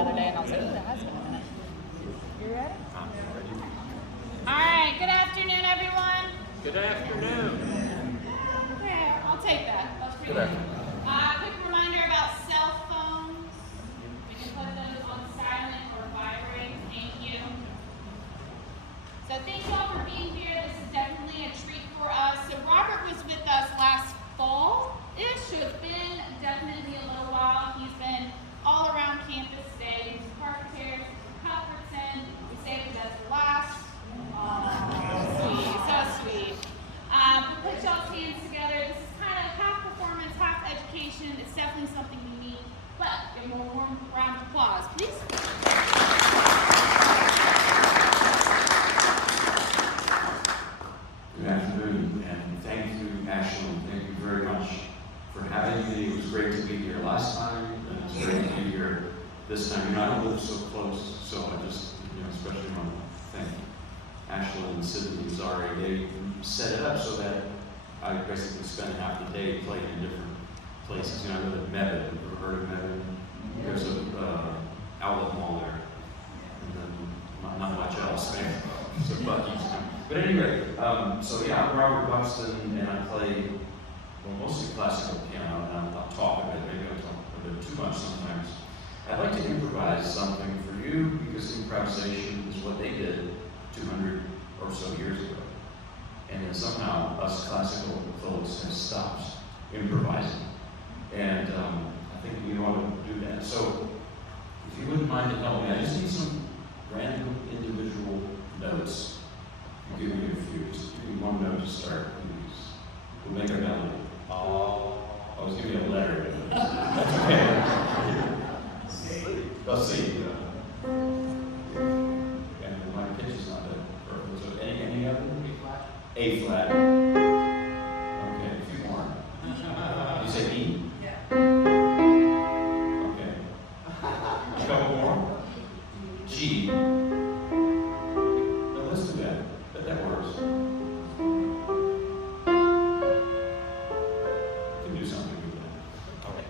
other day, and I was like, ooh, that has been a minute. You ready? I'm ready. All right, good afternoon, everyone. Good afternoon. Okay, I'll take that. That's pretty Good good. afternoon. Quick reminder about cell phones. We can put those on silent or vibrate. Thank you. So thank you all for being here. This is definitely a treat for us. So Robert was with us last fall-ish. So it's been definitely a little while. He's been all around campus today. He's carpet chairs, Cuthbertson. We saved the best for last. Sweet, so sweet. We put y'all's hands together. This is kind of half performance, half education. It's definitely something unique. But give them a warm round of applause, please. Good afternoon, and thank you, Ashley. Thank you very much for having me. It was great to be here last time, and it's great to be here this time. I don't live so close, so I just, especially want to thank Ashley and Sydney and Zari. They set it up so that I basically spend half the day playing in different places. I live in Mebane. Have you ever heard of Mebane? There's a outlet mall there, and then not much else. So Buc-ee's. But anyway, I'm Robert Buxton, and I play, mostly classical piano, and I'll talk a bit, maybe I'll talk a bit too much sometimes. I'd like to improvise something for you, because improvisation is what they did 200 or so years ago. And then somehow, us classical folks have stopped improvising. And I think we ought to do that. So, if you wouldn't mind to help me, I just need some random individual notes. Give me a few. Just give me one note to start, please. We'll make a melody. I was giving you a letter. That's okay. Let's see. And my pitch is not that perfect. So any other? A flat. Okay, a few more. You say E? Yeah. Okay. A couple more. G. Let's do that. But that works. You can do something with that. Okay.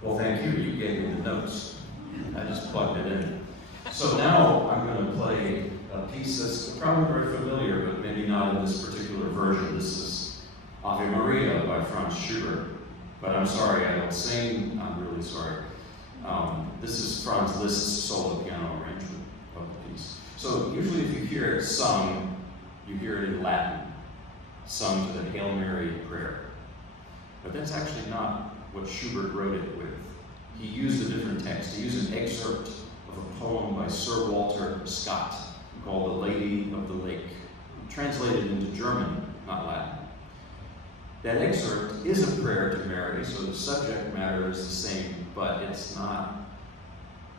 Well, thank you. You gave me the notes. I just plugged it in. So now I'm going to play a piece that's probably very familiar, but maybe not in this particular version. This is Ave Maria by Franz Schubert. But I'm sorry, I don't sing. I'm really sorry. This is Franz Liszt's solo piano arrangement of the piece. So usually if you hear it sung, you hear it in Latin, sung to the Hail Mary prayer. But that's actually not what Schubert wrote it with. He used a different text. He used an excerpt of a poem by Sir Walter Scott called The Lady of the Lake, translated into German, not Latin. That excerpt is a prayer to Mary, so the subject matter is the same, but it's not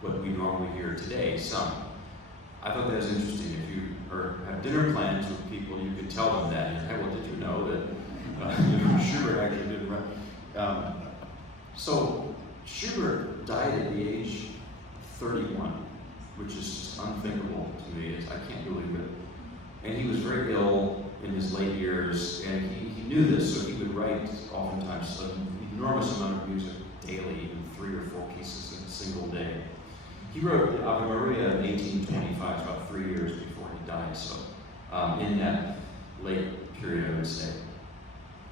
what we normally hear today, some. I thought that was interesting. If you have dinner plans with people, you could tell them that. Hey, well, did you know that Schubert actually didn't write? So Schubert died at the age 31, which is just unthinkable to me. I can't believe it. And he was very ill in his late years, and he knew this, so he would write oftentimes an enormous amount of music daily, even 3 or 4 pieces in a single day. He wrote the Ave Maria in 1825, about 3 years before he died, so in that late period, I would say.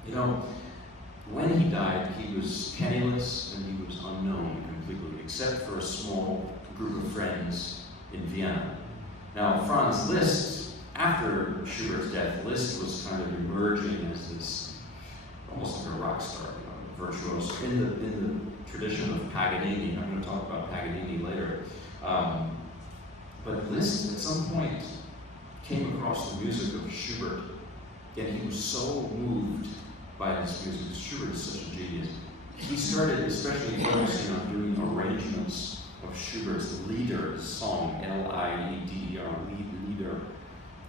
You know, when he died, he was penniless and he was unknown completely, except for a small group of friends in Vienna. Now, Franz Liszt, after Schubert's death, Liszt was kind of emerging as this, almost like a rock star, virtuoso, in the tradition of Paganini. I'm going to talk about Paganini later. But Liszt, at some point, came across the music of Schubert, and he was so moved by this music. Schubert is such a genius. He started especially focusing on doing arrangements of Schubert's Lieder, his song, L-I-E-D-E-R, Lieder,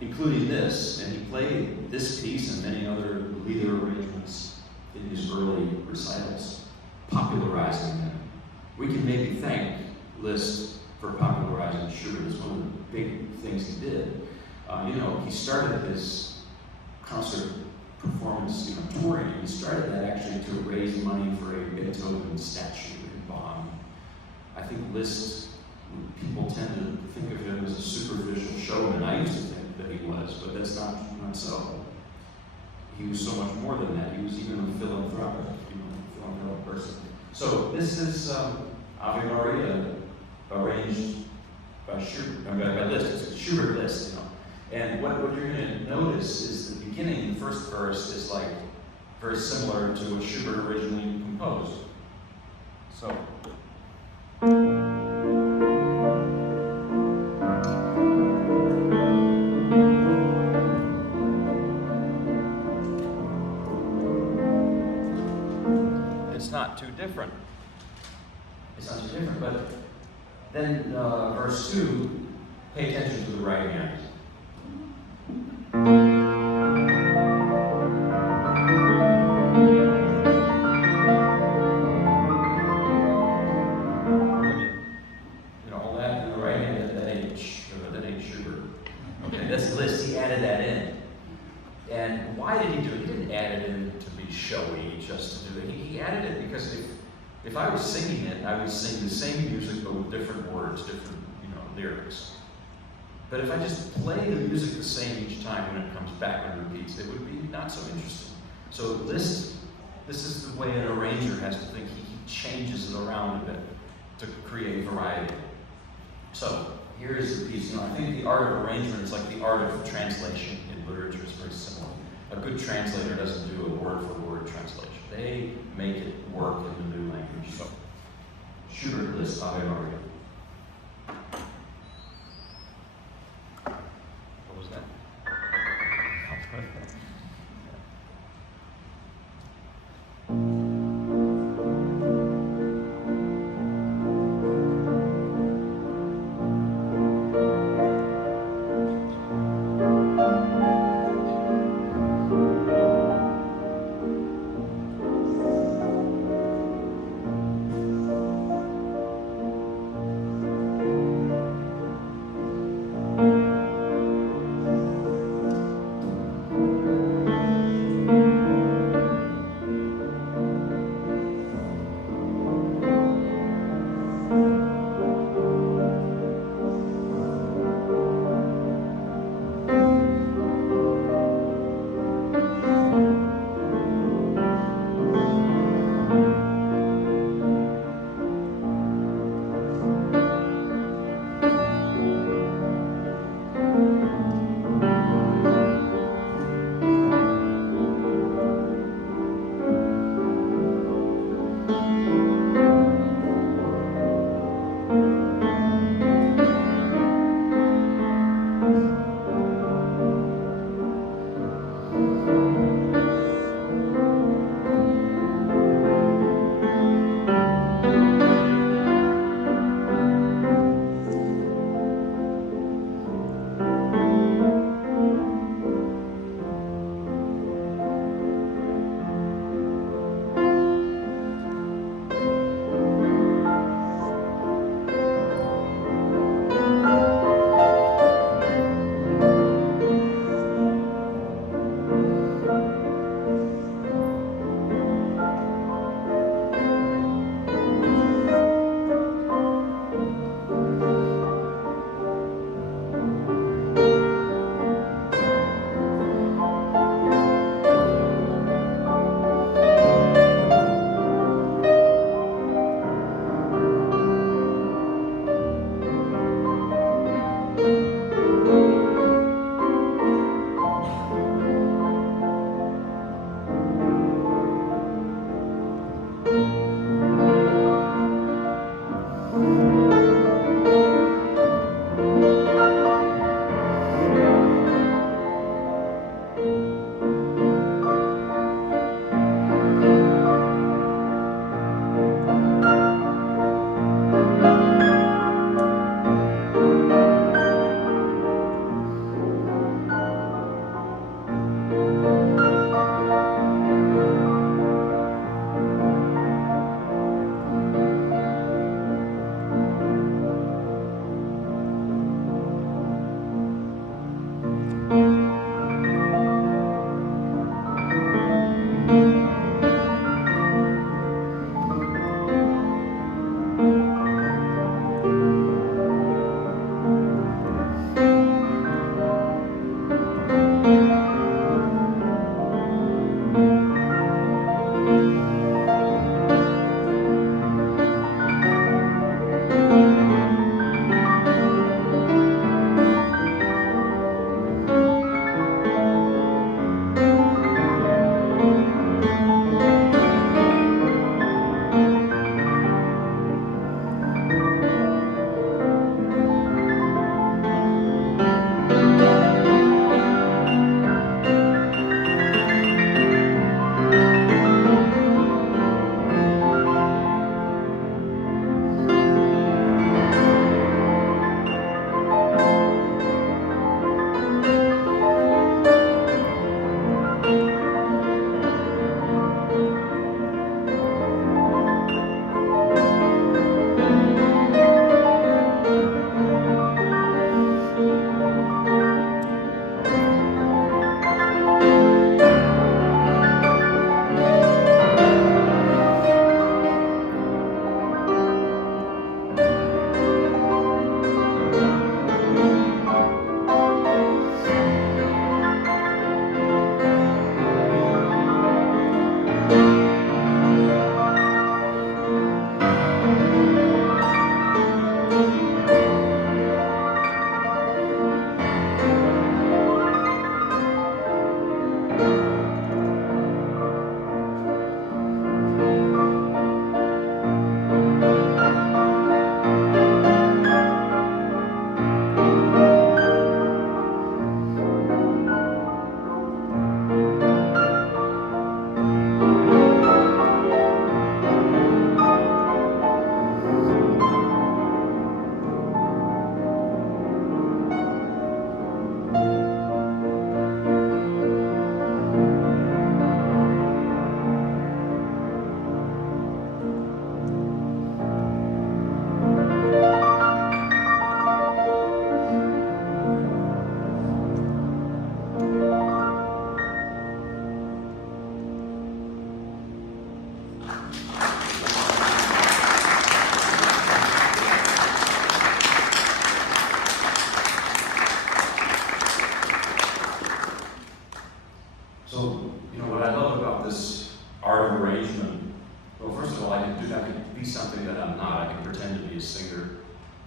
including this. And he played this piece and many other Lieder arrangements in his early recitals, popularizing them. We can maybe thank Liszt for popularizing Schubert. It's one of the big things he did. He started his concert performance, touring. He started that actually to raise money for a Beethoven statue in Bonn. I think Liszt, people tend to think of him as a superficial showman. I used to think that he was, but that's not so. He was so much more than that. He was even a philanthropic person. So this is Ave Maria, arranged by Schubert, by Liszt. It's Schubert Liszt, And what you're going to notice is the beginning, the first verse, is like very similar to what Schubert originally composed. So. It's not too different. But then verse 2, pay attention to the right hand. All that in the right hand, that ain't Schubert. Okay, that's Liszt. He added that in. And why did he do it? He didn't add it in to be showy, just to do it. He added it because if I was singing it, I would sing the same music but with different words, different lyrics. But if I just play the music the same each time when it comes back and repeats, it would be not so interesting. So Liszt, this is the way an arranger has to think. He changes it around a bit to create variety. So here is the piece. I think the art of arrangement is like the art of translation in literature. It's very similar. A good translator doesn't do a word-for-word translation. They make it work in the new language. So Schubert Liszt Ave Maria. What was that?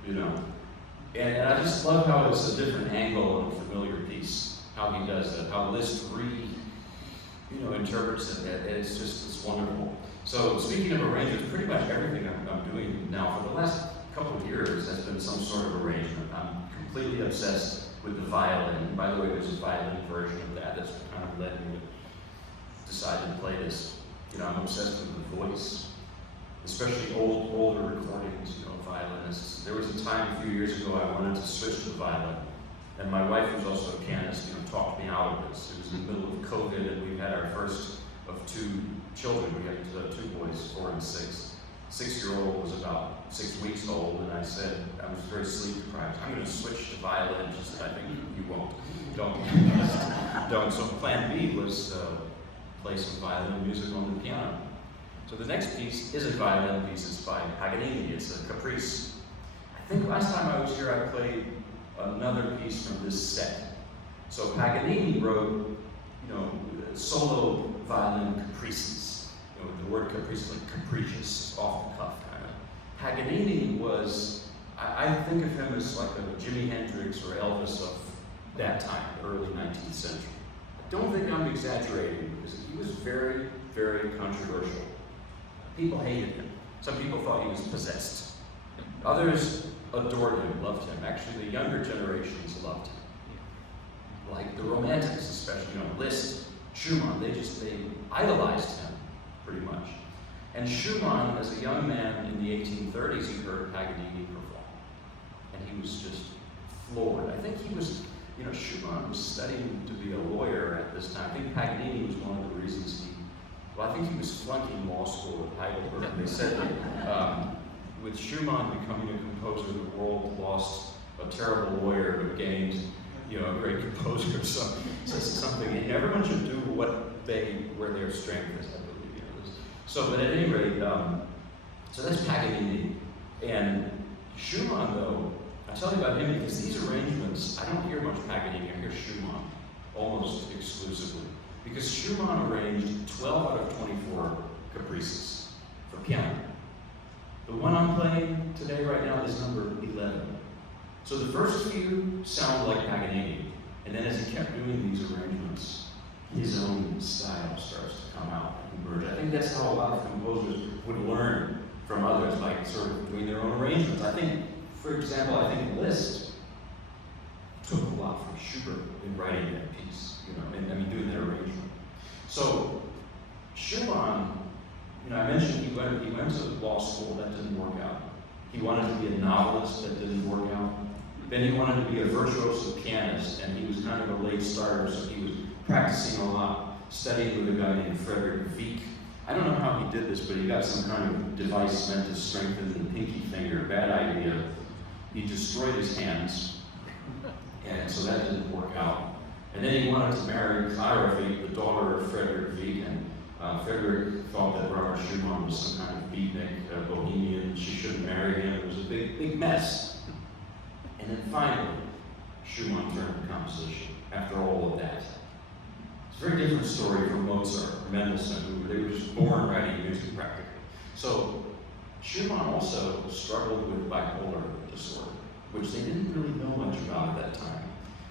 you know. And I just love how it's a different angle of a familiar piece, how he does that, how Liszt interprets it. It's wonderful. So speaking of arrangements, pretty much everything I'm doing now for the last couple of years has been some sort of arrangement. I'm completely obsessed with the violin. And by the way, there's a violin version of that that's kind of led me to decide to play this. I'm obsessed with the voice, especially older recordings, violinists. There was a time a few years ago I wanted to switch to the violin, and my wife, who's also a pianist, talked me out of this. It was in the middle of COVID, and we had our first of two children. We had two boys, 4 and 6. 6-year-old was about 6 weeks old, and I said, I was very sleep deprived, I'm going to switch to violin. She said, I think you won't. Don't. So plan B was play some violin music on the piano. So the next piece is a violin piece. It's by Paganini. It's a caprice. I think last time I was here I played another piece from this set. So Paganini wrote, solo violin caprices. The word caprice is like capricious, off the cuff kind of. Paganini was, I think of him as like a Jimi Hendrix or Elvis of that time, early 19th century. I don't think I'm exaggerating because he was very, very controversial. People hated him. Some people thought he was possessed. Others adored him, loved him. Actually, the younger generations loved him. Like the Romantics, especially, Liszt, Schumann, they idolized him, pretty much. And Schumann, as a young man in the 1830s, he heard Paganini perform. And he was just floored. I think he was, Schumann was studying to be a lawyer at this time. I think Paganini was one of the reasons I think he was flunking law school at Heidelberg. They said that with Schumann becoming a composer, the world lost a terrible lawyer but gained, a great composer. So something, and everyone should do where their strength is, I believe. So, but at any rate, so that's Paganini. And Schumann, though, I tell you about him because these arrangements, I don't hear much Paganini, I hear Schumann almost exclusively. Because Schumann arranged 12 out of 24 caprices for piano. The one I'm playing today right now is number 11. So the first few sound like Paganini, and then as he kept doing these arrangements, his own style starts to come out and emerge. I think that's how a lot of composers would learn from others, like sort of doing their own arrangements. I think, for example, Liszt took a lot from Schubert in writing that piece. Doing that arrangement. So Schumann, I mentioned he went to law school. That didn't work out. He wanted to be a novelist. That didn't work out. Then he wanted to be a virtuoso pianist, and he was kind of a late starter, so he was practicing a lot, studying with a guy named Frederick Wieck. I don't know how he did this, but he got some kind of device meant to strengthen the pinky finger. Bad idea. He destroyed his hands, and so that didn't work out. And then he wanted to marry Clara Wieck, the daughter of Frederick Wieck, and Frederick thought that Robert Schumann was some kind of beatnik, bohemian. She shouldn't marry him. It was a big mess. And then finally, Schumann turned to composition after all of that. It's a very different story from Mozart or Mendelssohn, who they were just born writing music practically. So Schumann also struggled with bipolar disorder, which they didn't really know much about at that time.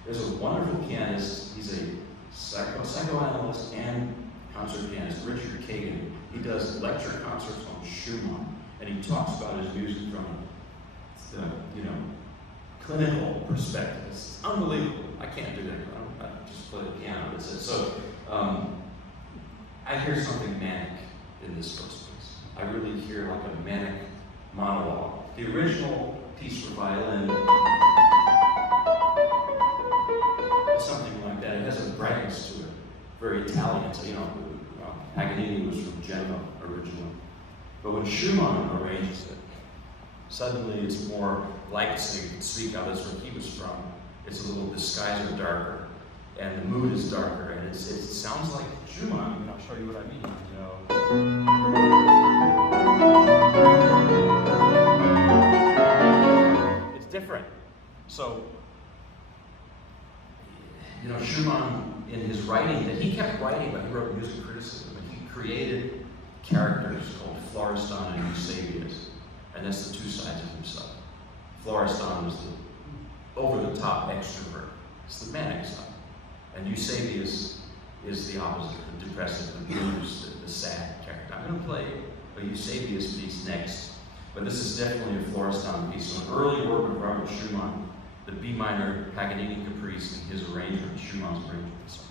There's a wonderful pianist, he's a psychoanalyst and concert pianist, Richard Kagan. He does lecture concerts on Schumann, and he talks about his music from the, clinical perspective. It's unbelievable. I can't do that. I just play the piano. That's it. So I hear something manic in this first piece. I really hear like a manic monologue. The original piece for violin, something like that. It has a brightness to it, very Italian. So, Paganini was from Genoa originally. But when Schumann arranges it, suddenly it's more like, speak out, that's where he was from. It's a little disguised darker, and the mood is darker, and it sounds like Schumann. And I'll show you what I mean. It's different. So, Schumann, in his writing, that he kept writing, but he wrote music criticism, and he created characters called Florestan and Eusebius, and that's the two sides of himself. Florestan is the over-the-top extrovert. It's the manic side. And Eusebius is the opposite, the depressive, the blues, the sad character. I'm going to play a Eusebius piece next, but this is definitely a Florestan piece. So an early work of Robert Schumann, the B minor Paganini Caprice, and his arrangement, Schumann's arrangement. So,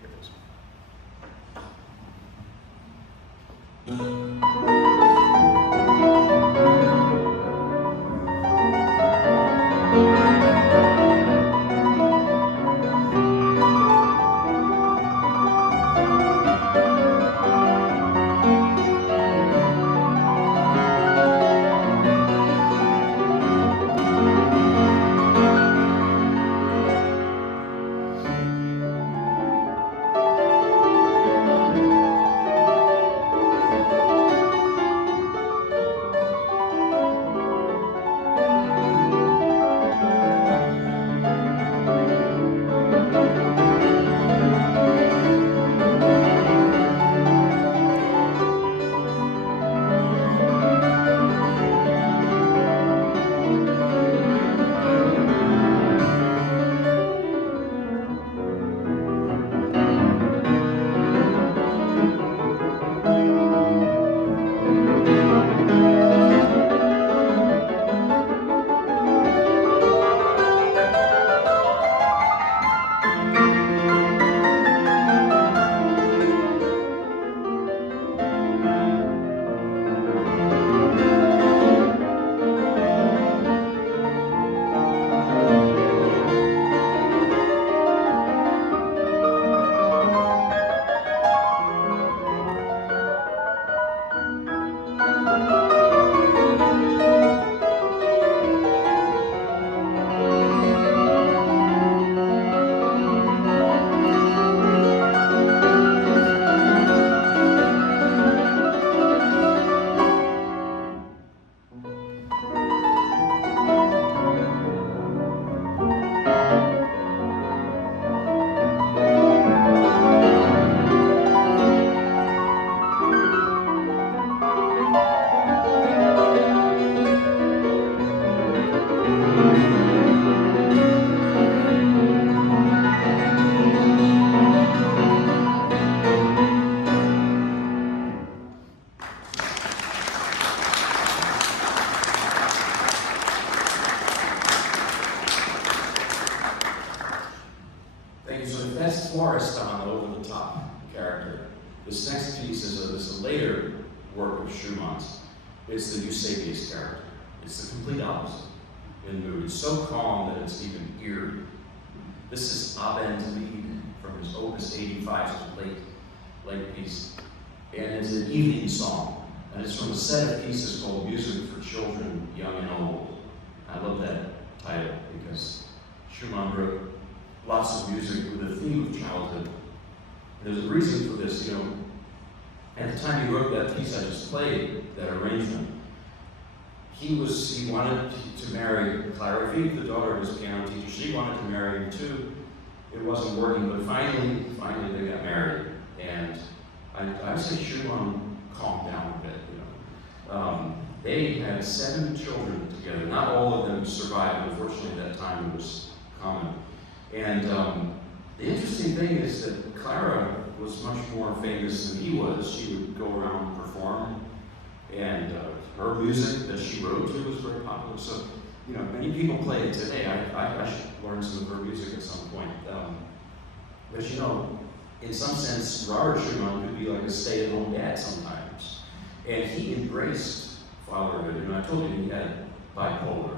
here it is. Thank you. So that's Florestan, the over-the-top character. This next piece is a later work of Schumann's. It's the Eusebius character. It's the complete opposite in mood. It's so calm that it's even eerie. This is Abend Lied from his Opus 85, it's a late piece. And it's an evening song. And it's from a set of pieces called Music for Children, Young and Old. I love that title because Schumann wrote lots of music with a theme of childhood. And there's a reason for this, At the time he wrote that piece I just played, that arrangement, he wanted to marry Clara Wieck, the daughter of his piano teacher. She wanted to marry him too. It wasn't working, but finally they got married. And I would say Schumann calmed down a bit, They had 7 children together. Not all of them survived. Unfortunately, at that time it was common. And the interesting thing is that Clara was much more famous than he was. She would go around and perform, and her music that she wrote to was very popular. So, many people play it today. I should learn some of her music at some point. But in some sense, Robert Schumann could be like a stay-at-home dad sometimes. And he embraced fatherhood. I told you he had bipolar.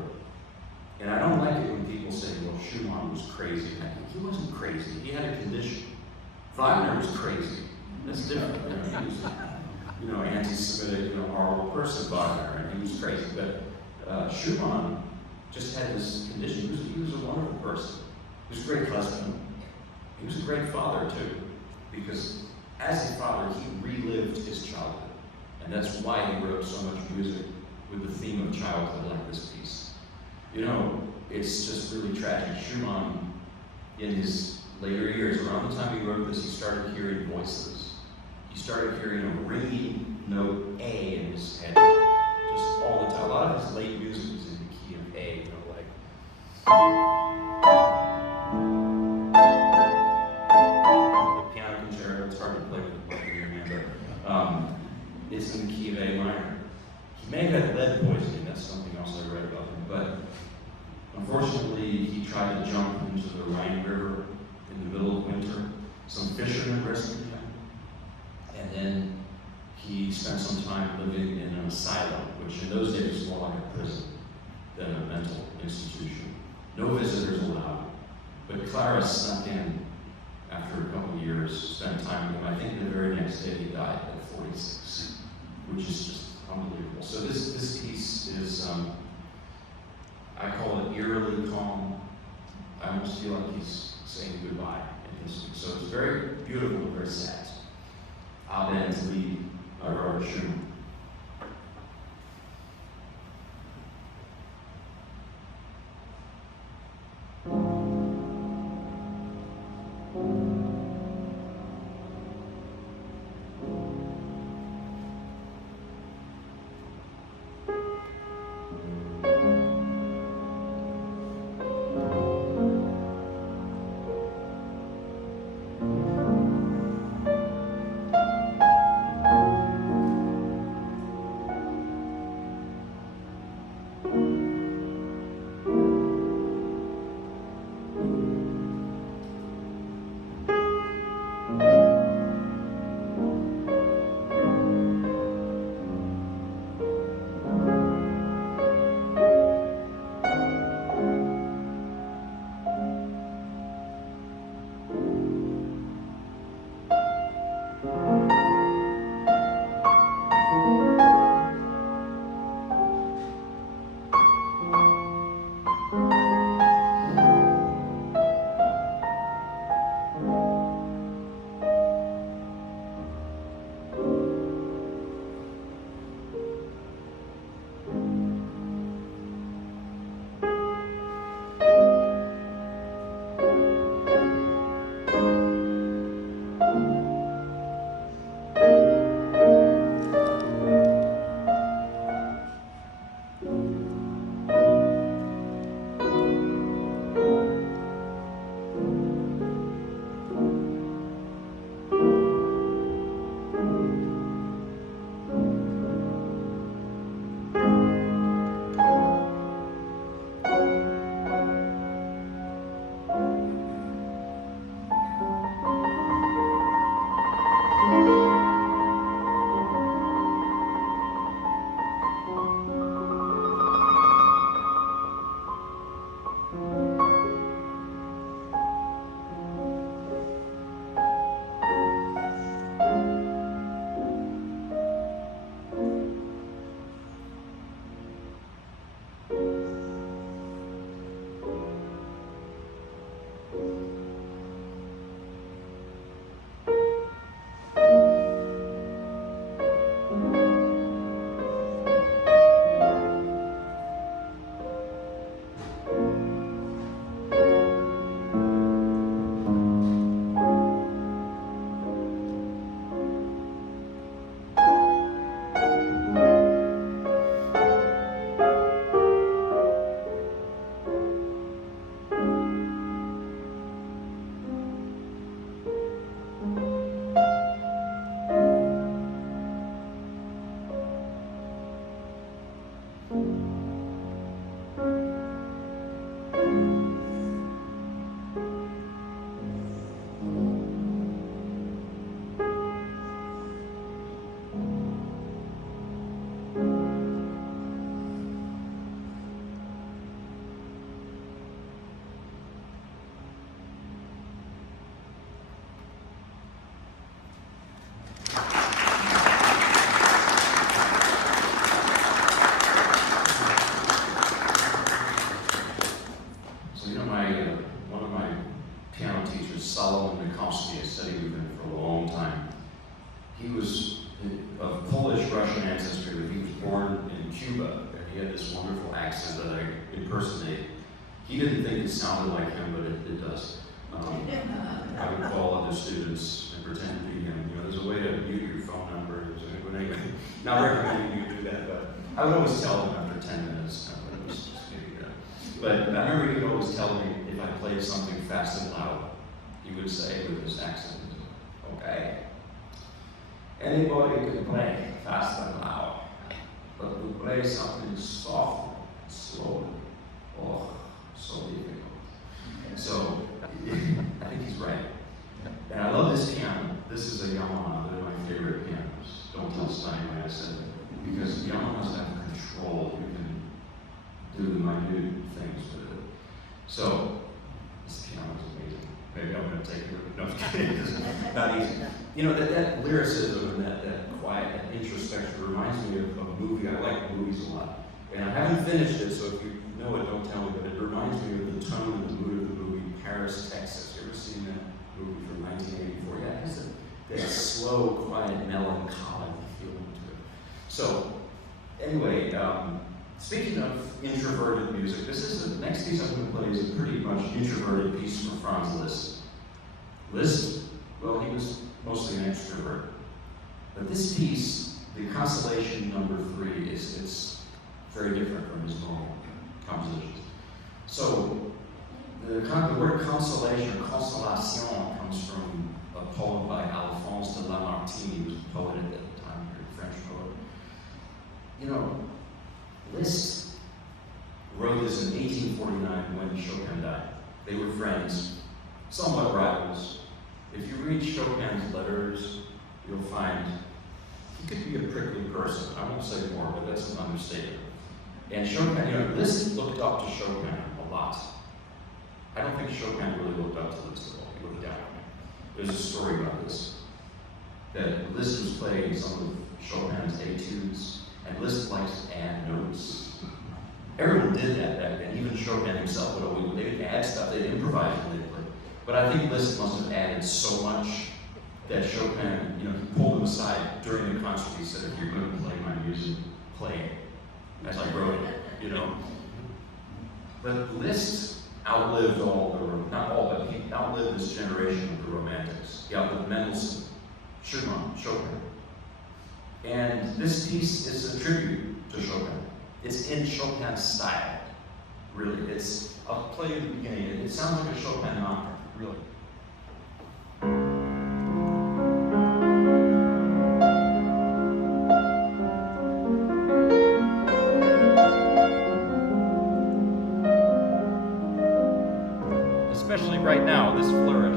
And I don't like it when people say, well, Schumann was crazy. He wasn't crazy. He had a condition. Wagner was crazy. That's different. He was, anti-Semitic, horrible person, Wagner, and he was crazy. But Schumann just had this condition. He was a wonderful person. He was a great husband. He was a great father, too, because as a father, he relived his childhood. And that's why he wrote so much music with the theme of childhood like this piece. It's just really tragic. Schumann, in his later years, around the time he wrote this, he started hearing voices. He started hearing a ringing note A in his head, just all the time. A lot of his late music was in the key of A. The piano concerto, it's hard to play with both of your hands, but it's in the key of A minor. He may have had lead poisoning, that's something else I read about him, but unfortunately he tried to jump into the Rhine River in the middle of winter. Some fishermen rescued him, and then he spent some time living in an asylum, which in those days was more like a prison than a mental institution. No visitors allowed, but Clara snuck in after a couple of years, spent time with him. I think the very next day he died at 46, which is just unbelievable. So this piece is, I call it eerily calm. I almost feel like he's saying goodbye in his speech. So it's very beautiful and very sad. Abend's Lied by Robert Schumann. He was of Polish-Russian ancestry, but he was born in Cuba, and he had this wonderful accent that I impersonate. He didn't think it sounded like him, but it does. I would call other students and pretend to be him. You know, there's a way to mute your phone number. Anyway, not recommending you do that, but I would always tell them after 10 minutes. But I remember he would always tell me if I played something fast and loud, he would say with his accent, okay, anybody can play fast and loud, but to play something soft and slow, oh, so difficult. And so, I think he's right. And I love this piano. This is a Yamaha, they're my favorite pianos. Don't tell Steinway I said that. Because Yamahas have control. You can do minute things with it. So, this piano is amazing. Maybe I'm going to take it. No, I'm kidding. It's not easy. You know, that lyricism and that quiet, that introspection reminds me of a movie. I like movies a lot. And I haven't finished it, so if you know it, don't tell me. But it reminds me of the tone and the mood of the movie Paris, Texas. You ever seen that movie from 1984? Yeah, it has that slow, quiet, melancholic feeling to it. So, anyway, speaking of introverted music, this is the next piece I'm going to play is a pretty much introverted piece from Franz Liszt. Liszt, well, he was mostly an extrovert. But this piece, the Consolation number 3, it's very different from his normal compositions. So, the word consolation or consolation comes from a poem by Alphonse de Lamartine, who was a poet at that time, a French poet. You know, Liszt wrote this in 1849 when Chopin died. They were friends, somewhat rivals. If you read Chopin's letters, you'll find he could be a prickly person. I won't say more, but that's an understatement. And Chopin, you know, Liszt looked up to Chopin a lot. I don't think Chopin really looked up to Liszt at all. He looked down on him. There's a story about this. That Liszt was playing some of Chopin's etudes, and Liszt likes to add notes. Everyone did that back then. Even Chopin himself would always, they would add stuff, they'd improvise when they played. But I think Liszt must have added so much that Chopin, you know, he pulled him aside during the concert. He said, if you're going to play my music, play it. As I wrote it, you know. But Liszt outlived not all, but he outlived this generation of the Romantics. He outlived Mendelssohn, Schumann, Chopin. And this piece is a tribute to Chopin. It's in Chopin's style, really. I'll play you the beginning. It sounds like a Chopin opera, really. Especially right now, this flourish.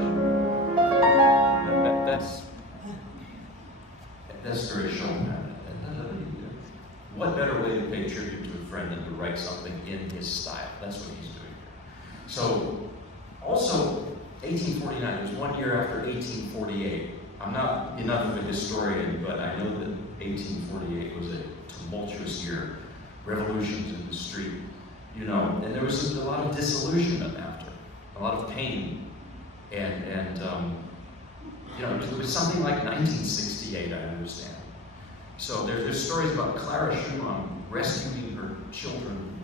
That's very Chopin. What better way to pay tribute to a friend than to write something in his style? That's what he's doing here. So, also, 1849 was 1 year after 1848. I'm not enough of a historian, but I know that 1848 was a tumultuous year. Revolutions in the street, you know, and there was a lot of disillusionment after. A lot of pain, and you know, it was something like 1968, I understand. So there's stories about Clara Schumann rescuing her children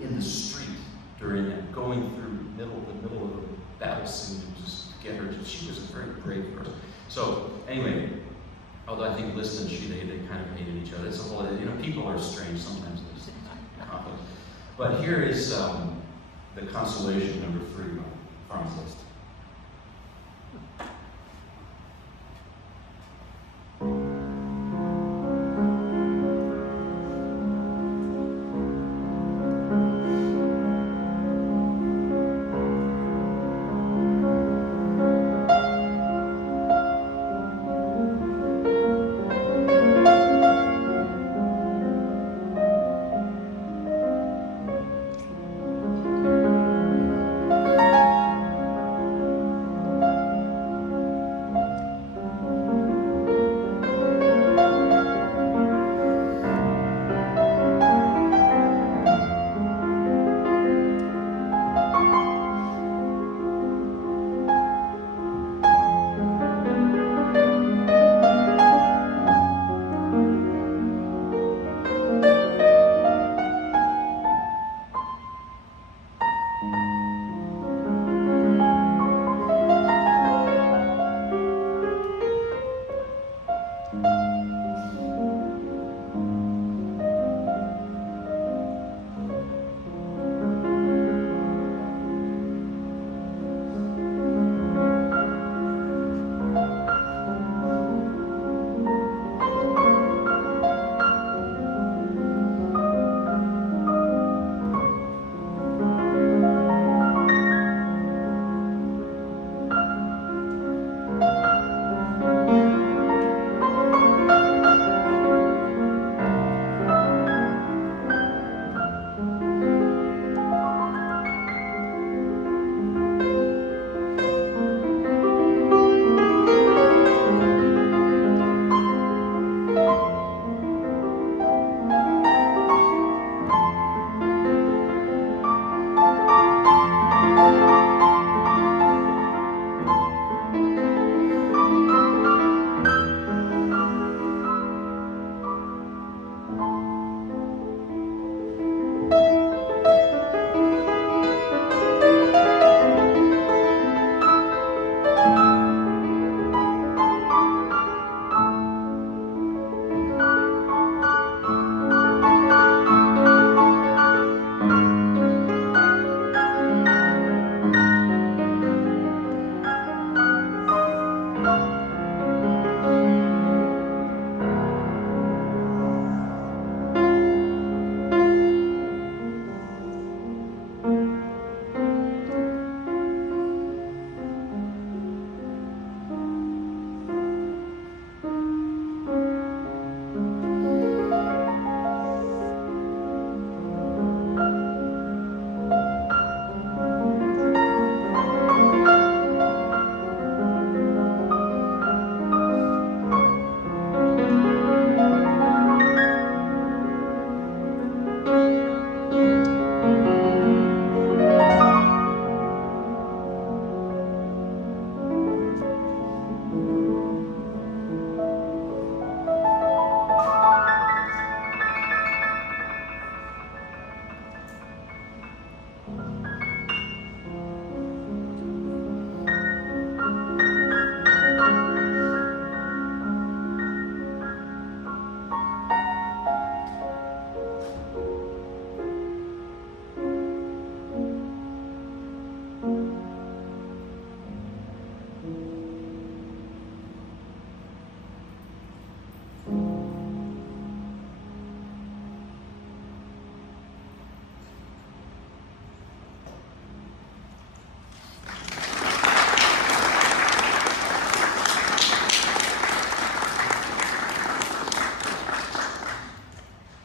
in the street during that, going through the middle of a battle scene to just get her. She was a very brave person. So anyway, although I think Liszt and she, they kind of hated each other. It's a whole, you know, people are strange. Sometimes there's conflict. But here is the Consolation number 3 by Franz Liszt.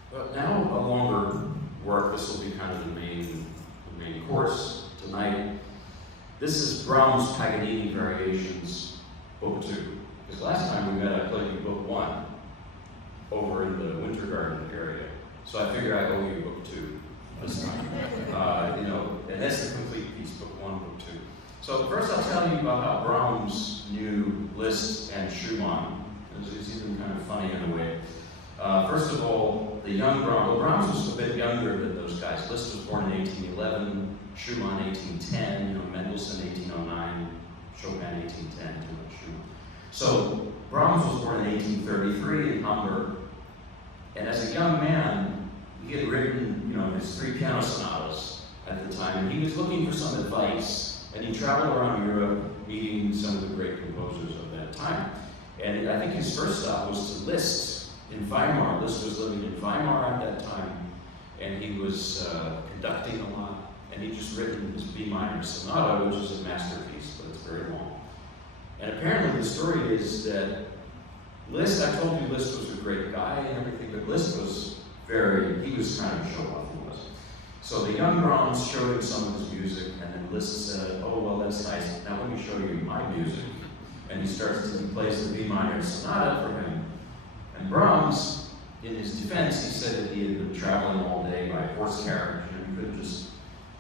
But now a longer work, this will be kind of the main course tonight. This is Brahms' Paganini Variations, Book 2. Because last time we met, I played you Book 1 over in the Winter Garden area. So I figure I owe you Book 2 this time. And that's the complete piece, Book 1, Book 2. So first I'll tell you about how Brahms knew Liszt and Schumann. It's even kind of funny in a way. First of all, the young Brahms, well, Brahms was a bit younger than those guys. Liszt was born in 1811, Schumann 1810, Mendelssohn 1809, Chopin 1810, too much Schumann. So Brahms was born in 1833 in Hamburg, and as a young man, he had written, his 3 piano sonatas at the time, and he was looking for some advice, and he traveled around Europe meeting some of the great composers of that time. And I think his first stop was to Liszt in Weimar. Liszt was living in Weimar at that time, and he was conducting a lot, and he'd just written his B minor sonata, which is a masterpiece, but it's very long. And apparently the story is that Liszt, I told you Liszt was a great guy and everything, but Liszt was he was kind of show-off, he was. So the young Brahms showed him some of his music, and then Liszt said, oh, well, that's nice, now let me show you my music. And he plays the B minor sonata for him. And Brahms, in his defense, he said that he had been traveling all day by horse carriage. You couldn't just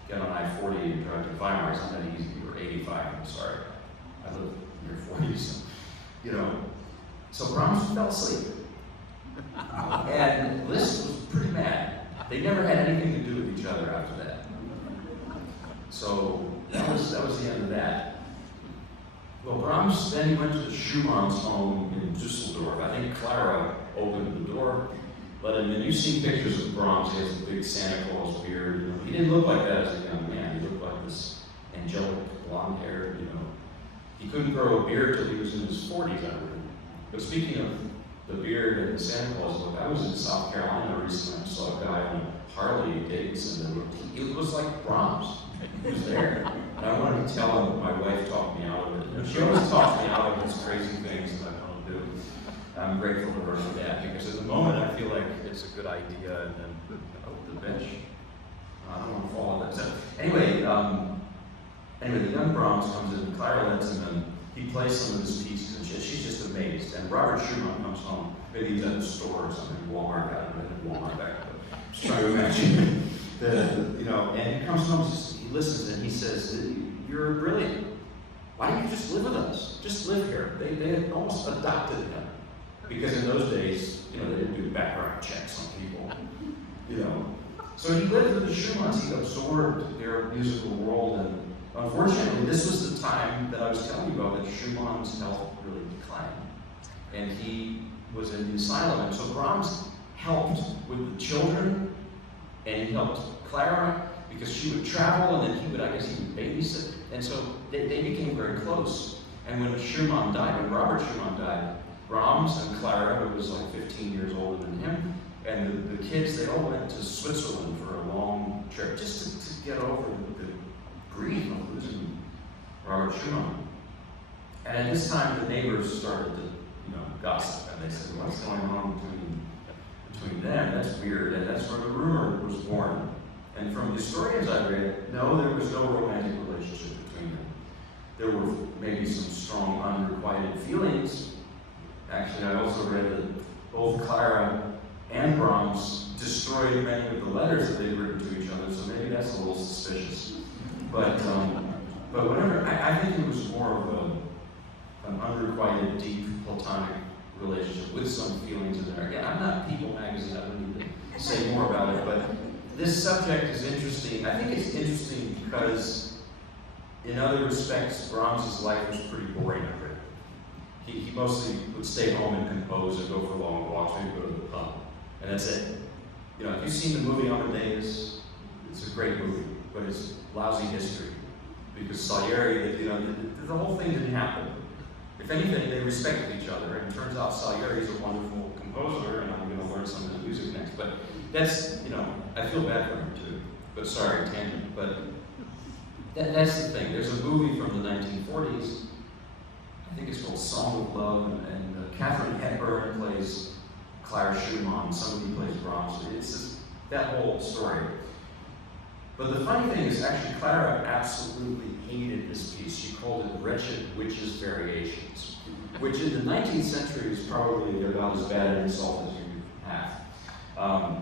get on I-40 and drive to Weimar. It's not that easy. Or 85, I'm sorry. I live near 40, so, So Brahms fell asleep. And Liszt was pretty mad. They never had anything to do with each other after that. So that was the end of that. Well, Brahms then went to Schumann's home in Düsseldorf. I think Clara opened the door, let him in. You've seen pictures of Brahms. He has a big Santa Claus beard. He didn't look like that as a young man. He looked like this angelic blonde hair. He couldn't grow a beard till he was in his 40s, I read. But speaking of the beard and the Santa Claus look, I was in South Carolina recently. I saw a guy on a Harley Davidson that it was like Brahms. He was there. And I wanted to tell him, but my wife talked me out of it. She always talks me out of these crazy things that I don't do. I'm grateful to her for that, because at the moment I feel like it's a good idea, and then, the bench. I don't want to fall on that. So, anyway, the young Brahms comes in, Clara lets him in, he plays some of his pieces, and she's just amazed. And Robert Schumann comes home, maybe he's at the store or something, Walmart, I don't know, Walmart back, but just trying to imagine. And he comes home, he listens, and he says, you're brilliant. Why don't you just live with us? Just live here. They had almost adopted him. Because in those days, they didn't do background checks on people. So he lived with the Schumanns. He absorbed their musical world. And unfortunately, this was the time that I was telling you about that Schumann's health really declined. And he was in the asylum. And so Brahms helped with the children, and he helped Clara, because she would travel, and then he would babysit. And so they became very close. And when Schumann died, when Robert Schumann died, Brahms and Clara, who was like 15 years older than him, and the kids, they all went to Switzerland for a long trip, just to get over the grief of losing Robert Schumann. And at this time, the neighbors started to, gossip, and they said, what's going on between them? That's weird, and that's where the rumor was born. And from historians I read, no, there was no romantic relationship between them. There were maybe some strong unrequited feelings. Actually, I also read that both Clara and Brahms destroyed many of the letters that they'd written to each other, so maybe that's a little suspicious. But whatever, I think it was more of an unrequited, deep, platonic relationship with some feelings in there. Again, I'm not People Magazine, I don't need to say more about it, but this subject is interesting. I think it's interesting because, in other respects, Brahms' life was pretty boring. He mostly would stay home and compose and go for long walks, maybe go to the pub, and that's it. If you've seen the movie Amadeus, it's a great movie, but it's lousy history. because Salieri, the whole thing didn't happen. If anything, they respected each other, and it turns out Salieri is a wonderful composer, and I'm going to learn some of his music next. But that's, I feel bad for him too. But sorry, tangent. But that's the thing. There's a movie from the 1940s. I think it's called Song of Love, and Katharine Hepburn plays Clara Schumann. Somebody plays Brahms. It's just that whole story. But the funny thing is, actually, Clara absolutely hated this piece. She called it Wretched Witches' Variations, which in the 19th century is probably about as bad an insult as you could have.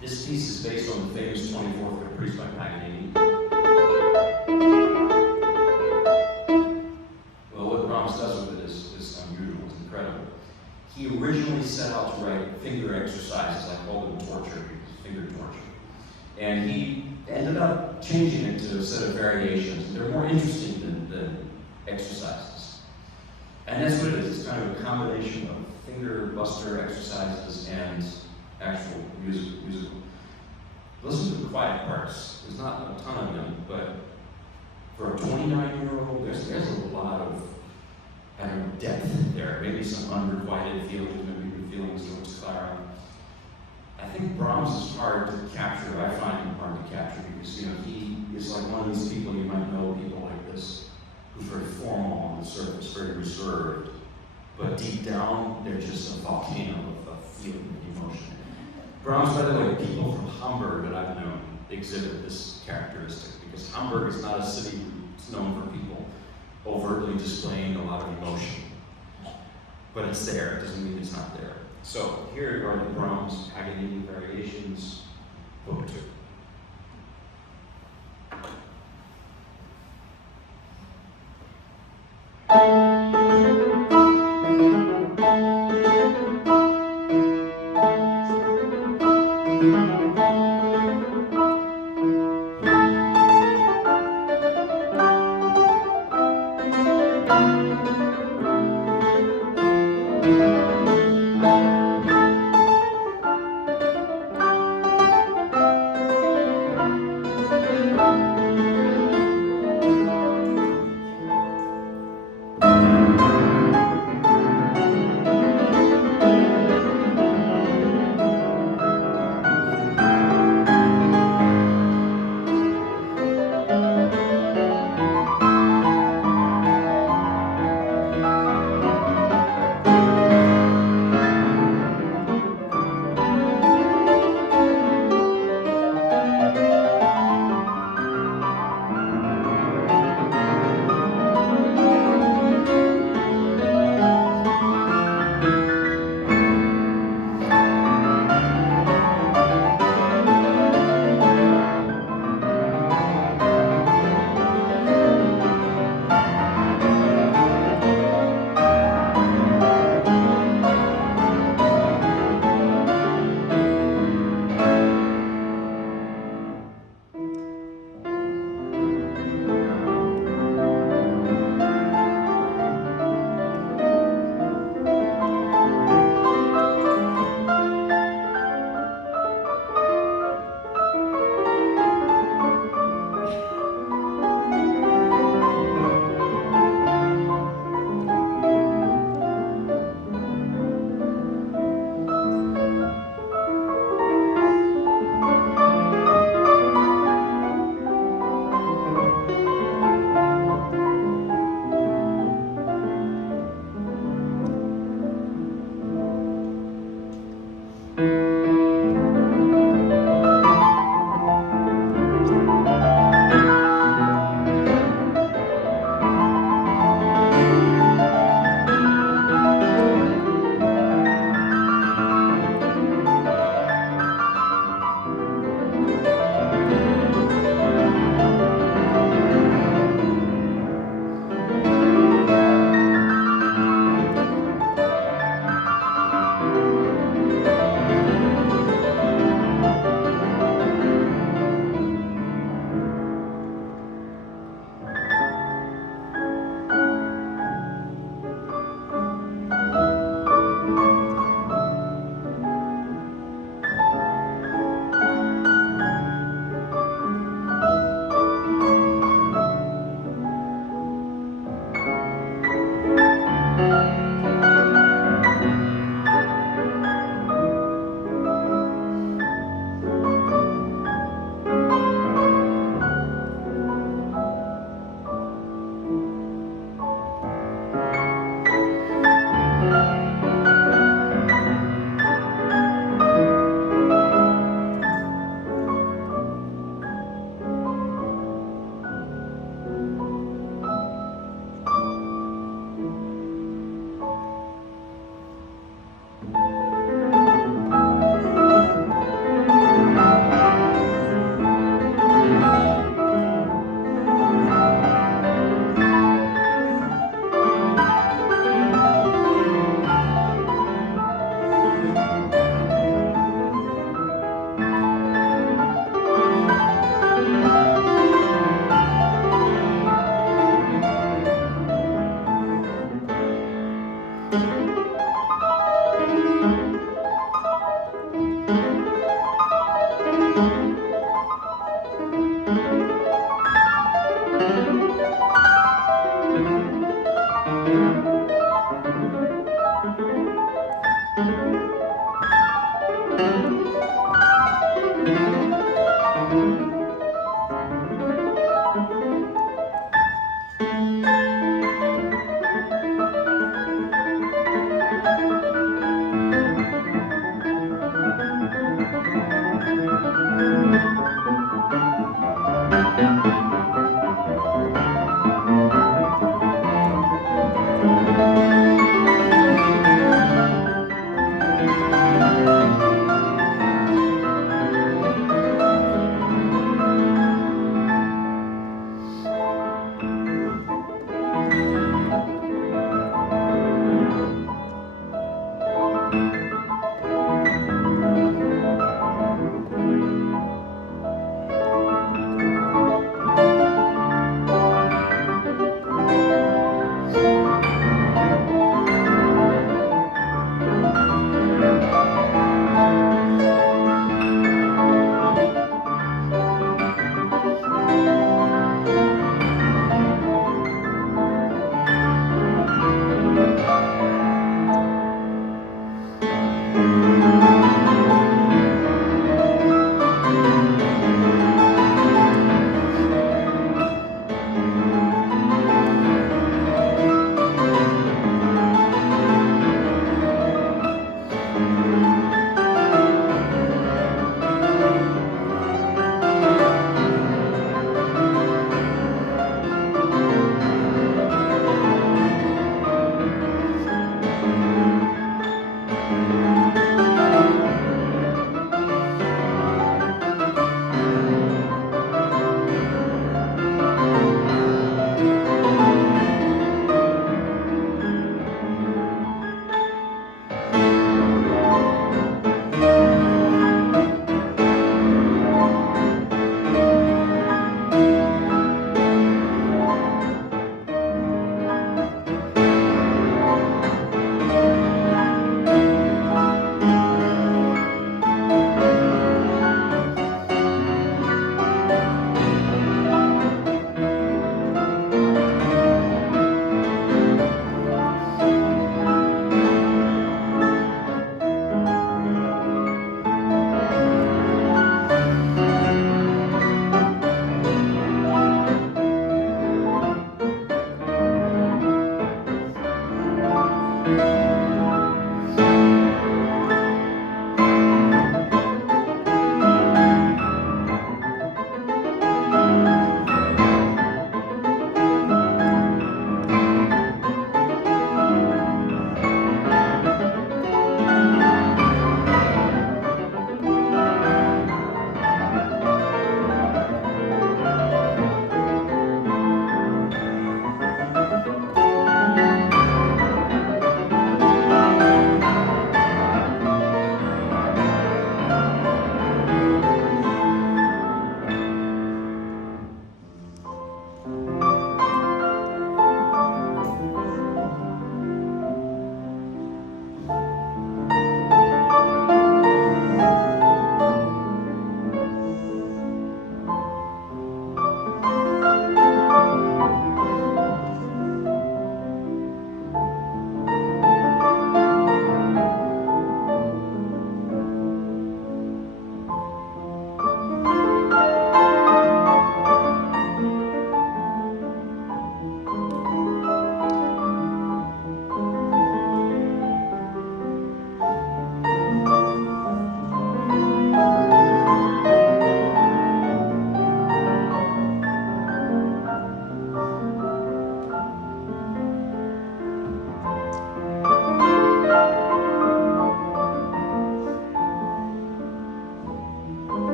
This piece is based on the famous 24th Caprice by Paganini. Well, what Brahms does with it is unusual, it's incredible. He originally set out to write finger exercises, I call them torture, because finger torture. And he ended up changing it to a set of variations. They're more interesting than exercises. And that's what it is. It's kind of a combination of finger buster exercises and actual musical. Listen to the quiet parts. There's not a ton of them, but for a 29-year-old, there's a lot of depth there. Maybe some unrequited feelings, maybe feelings towards Clara. I think Brahms is hard to capture. I find him hard to capture because he is like one of these people you might know, people like this, who's very formal on the surface, very reserved, but deep down they're just a volcano of feeling and emotion. Brahms, by the way, people from Hamburg that I've known exhibit this characteristic because Hamburg is not a city that's known for people overtly displaying a lot of emotion, but it's there. It doesn't mean it's not there. So here are the Brahms Paganini Variations, Book 2.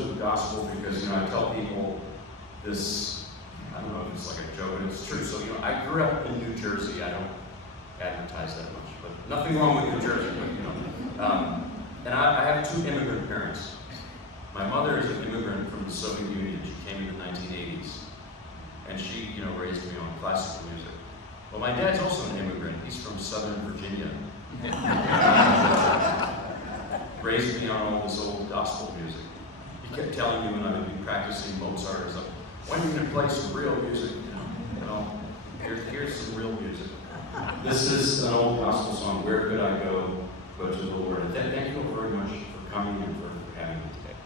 of the gospel because, I tell people this, I don't know if it's like a joke, but it's true. So, I grew up in New Jersey. I don't advertise that much, but nothing wrong with New Jersey, but, and I have two immigrant parents. My mother is an immigrant from the Soviet Union. She came in the 1980s, and she, raised me on classical music. Well, my dad's also an immigrant. He's from Southern Virginia. Raised me on all this old gospel music. He kept telling me when I would be practicing Mozart, he's like, when are you going to play some real music? Here's some real music. This is an old gospel song, Where Could I Go But to the Lord? And thank you all very much for coming and for having me today.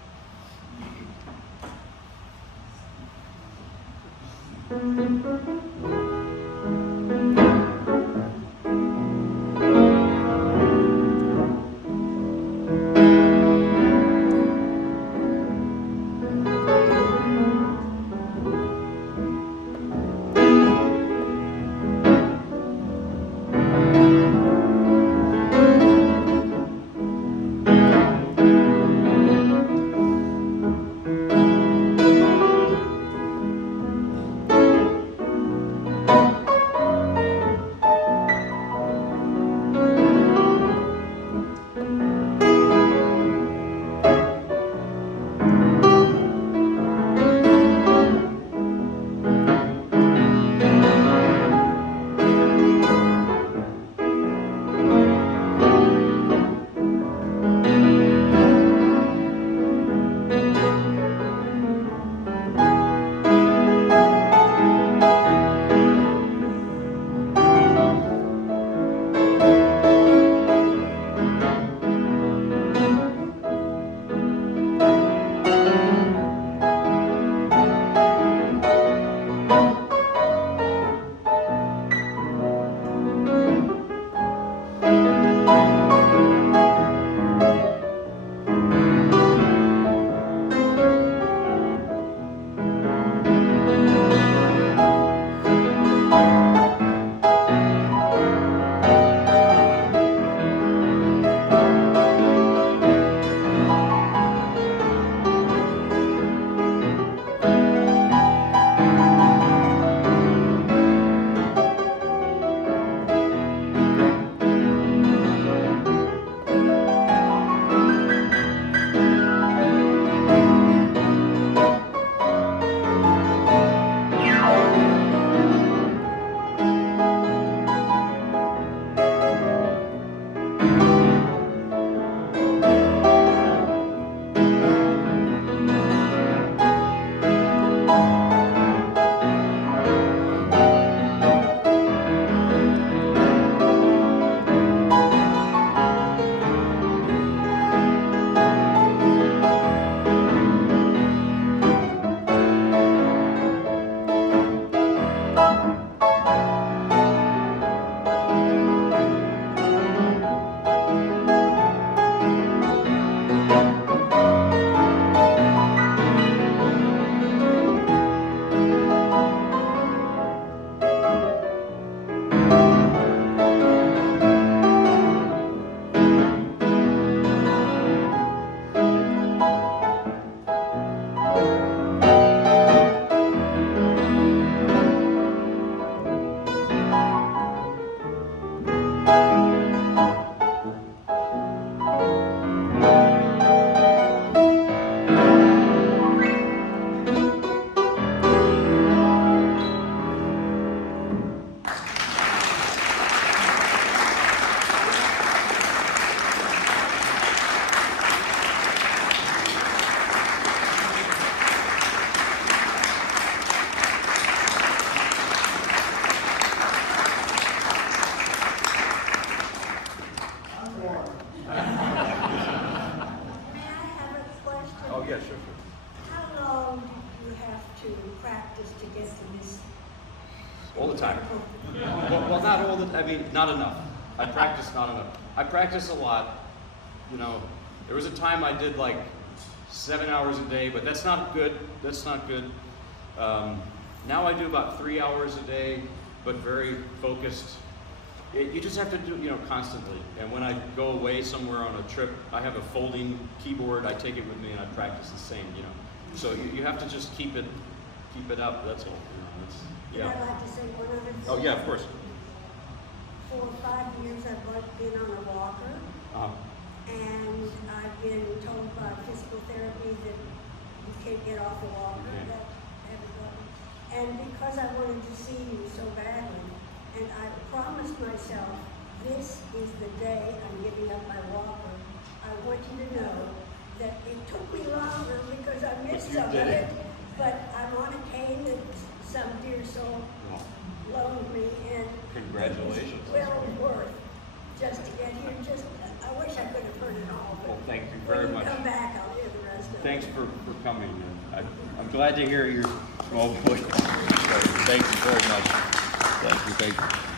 All the time. Well, not all the, I mean, not enough. I practice not enough. I practice a lot. You know, there was a time I did like 7 hours a day, but that's not good. That's not good. Now I do about 3 hours a day, but very focused. You just have to do, constantly. And when I go away somewhere on a trip, I have a folding keyboard. I take it with me and I practice the same. So you have to just keep it up. That's all. Would I like to say one other thing? Oh yeah, of course. For 5 years, I've been on a walker, and I've been told by physical therapy that you can't get off the walker. Okay. That everybody. And because I wanted to see you so badly, and I promised myself, this is the day I'm giving up my walker. I want you to know that it took me longer because I missed You some of did it, it. but I'm on a cane that some dear soul loaned me, and Congratulations. it was well worth just to get here. I wish I could have heard it all, but Well, thank you very much. when you come back, I'll hear the rest of it. Thanks for coming. And I'm glad to hear your small voice. Thank you very much. Thank you.